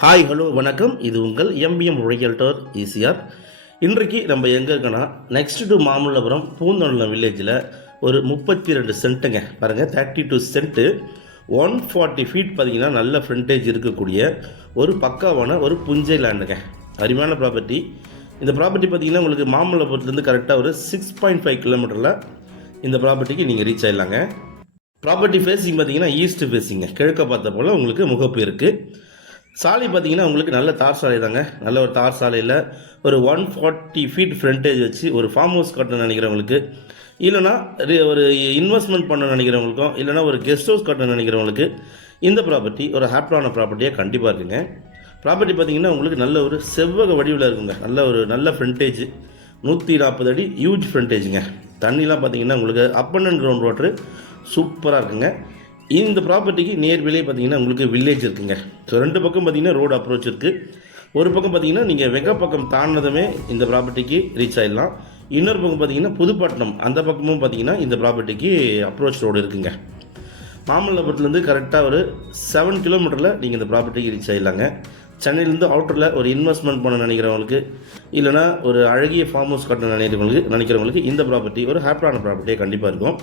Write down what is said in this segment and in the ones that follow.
Hi hello வணக்கம். இது உங்கள் எம்பிஎம் ரியல்டர் ஈசிஆர். இன்றைக்கு நம்ம எங்கே இருக்கோன்னா நெக்ஸ்ட் டு மாமல்லபுரம் பூந்தொடலம் வில்லேஜில் ஒரு 32 சென்ட்டுங்க. பாருங்கள், 32 சென்ட்டு 140 ஃபீட் பார்த்தீங்கன்னா நல்ல ஃப்ரண்டேஜ் இருக்கக்கூடிய ஒரு பக்காவான ஒரு புஞ்சை லேண்டுங்க. அருமையான ப்ராப்பர்ட்டி. இந்த ப்ராப்பர்ட்டி பார்த்தீங்கன்னா உங்களுக்கு மாமல்லபுரத்துலேருந்து கரெக்டாக ஒரு 6.5 கிலோமீட்டரில் இந்த ப்ராப்பர்ட்டிக்கு நீங்கள் ரீச் ஆகிடலாங்க. ப்ராப்பர்ட்டி ஃபேஸிங் பார்த்தீங்கன்னா ஈஸ்ட் ஃபேஸிங்க. கிழக்க பார்த்த போல் உங்களுக்கு முகப்பு இருக்குது. சாலை பார்த்தீங்கன்னா உங்களுக்கு நல்ல தார் சாலை தாங்க. நல்ல ஒரு தார் சாலையில் ஒரு 140 ஃபீட் ஃப்ரண்டேஜ் வச்சு ஒரு ஃபார்ம் ஹவுஸ் கட்டணும்னு நினைக்கிறவங்களுக்கு, இல்லைனா ஒரு இன்வெஸ்ட்மெண்ட் பண்ண நினைக்கிறவங்களுக்கும், இல்லைனா ஒரு கெஸ்ட் ஹவுஸ் கட்டணும்னு நினைக்கிறவங்களுக்கு இந்த ப்ராப்பர்ட்டி ஒரு ஹாப்பியான ப்ராப்பர்ட்டியாக கண்டிப்பாக இருக்குங்க. ப்ராப்பர்ட்டி பார்த்தீங்கன்னா உங்களுக்கு நல்ல ஒரு செவ்வக வடிவில் இருக்குங்க. நல்ல ஃப்ரண்டேஜ், 140 அடி ஹியூஜ் ஃப்ரண்டேஜுங்க. தண்ணிலாம் பார்த்தீங்கன்னா உங்களுக்கு அப் அண்ட் கிரவுண்ட் வாட்ரு சூப்பராக இருக்குங்க. இந்த ப்ராப்பர்ட்டிக்கு நியர்பைலே பார்த்தீங்கன்னா உங்களுக்கு வில்லேஜ் இருக்குங்க. ஸோ ரெண்டு பக்கம் பார்த்தீங்கன்னா ரோடு அப்ரோச் இருக்குது. ஒரு பக்கம் பார்த்தீங்கன்னா நீங்கள் வெங்கப்பக்கம் தாண்டினதுமே இந்த ப்ராப்பர்ட்டிக்கு ரீச் ஆகிடலாம். இன்னொரு பக்கம் பார்த்தீங்கன்னா புதுப்பட்டினம், அந்த பக்கமும் பார்த்தீங்கன்னா இந்த ப்ராப்பர்ட்டிக்கு அப்ரோச் ரோடு இருக்குங்க. மாமல்லபுரத்துலேருந்து கரெக்டாக ஒரு 7 கிலோமீட்டரில் நீங்கள் இந்த ப்ராப்பர்ட்டிக்கு ரீச் ஆகிடலாங்க. சென்னையிலேருந்து அவுட்டரில் ஒரு இன்வெஸ்ட்மெண்ட் பண்ண நினைக்கிறவங்களுக்கு, இல்லைனா ஒரு அழகிய ஃபார்ம் ஹவுஸ் கட்டணம் நினைக்கிறவங்களுக்கு இந்த ப்ராப்பர்ட்டி ஒரு ஹாப்பியான ப்ராப்பர்ட்டியாக கண்டிப்பாக இருக்கும்.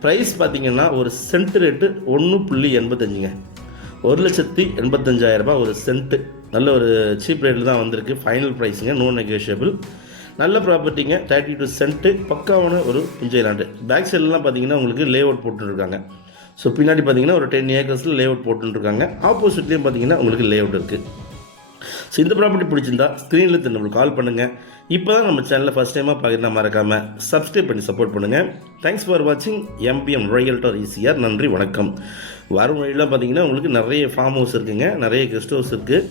ப்ரைஸ் பார்த்தீங்கன்னா ஒரு சென்ட் ரேட்டு 1.85ங்க. 1,85,000 ரூபாய் ஒரு சென்ட்டு. நல்ல ஒரு சீப் ரேட்டில் தான் வந்திருக்கு. ஃபைனல் ப்ரைஸுங்க, நோ நெகோஷியபிள். நல்ல ப்ராப்பர்ட்டிங்க. 32 சென்ட்டு, பக்காவான ஒரு புஞ்சை லேண்டு. பேக் சைட்லாம் பார்த்தீங்கன்னா உங்களுக்கு லே அவுட் போட்டுருக்காங்க. ஸோ பின்னாடி பார்த்தீங்கன்னா ஒரு 10 ஏக்கர்ஸில் லே அவுட் போட்டுருக்காங்க. ஆப்போசிட்லேயும் பார்த்தீங்கன்னா உங்களுக்கு லே அவுட் இருக்குது. ஸோ இந்த ப்ராப்பர்ட்டி பிடிச்சிருந்தா ஸ்க்ரீனில் நம்மளுக்கு கால் பண்ணுங்கள். இப்போ தான் நம்ம சேனலில் ஃபஸ்ட் டைமாக பார்க்குறதா மறக்காமல் சப்ஸ்கிரைப் பண்ணி சப்போர்ட் பண்ணுங்கள். தேங்க்ஸ் ஃபார் வாட்சிங் எம்பிஎம் ரியல்டர் ஈசிஆர். நன்றி, வணக்கம். வரும் வழியெலாம் பார்த்தீங்கன்னா உங்களுக்கு நிறைய ஃபார்ம் ஹவுஸ் இருக்குங்க, நிறைய கெஸ்ட் ஹவுஸ் இருக்குது.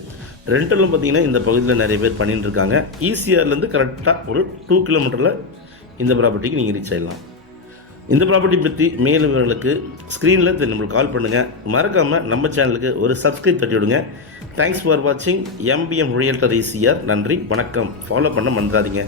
ரெண்டலும் பார்த்தீங்கன்னா இந்த பகுதியில் நிறைய பேர் பண்ணிட்டு இருக்காங்க. ஈசிஆர்லேருந்து கரெக்டாக ஒரு 2 கிலோமீட்டரில் இந்த ப்ராப்பர்ட்டிக்கு நீங்கள் ரீச் ஆகிடலாம். இந்த ப்ராப்பர்ட்டி பற்றி மேலும் விவரங்களுக்கு ஸ்க்ரீனில் நம்மளுக்கு கால் பண்ணுங்கள். மறக்காமல் நம்ம சேனலுக்கு ஒரு சப்ஸ்கிரைப் தட்டி விடுங்க. தேங்க்ஸ் ஃபார் வாட்சிங் எம்பிஎம் ரியல்டர் ஈசிஆர். நன்றி, வணக்கம். ஃபாலோ பண்ண மறந்துடாதீங்க.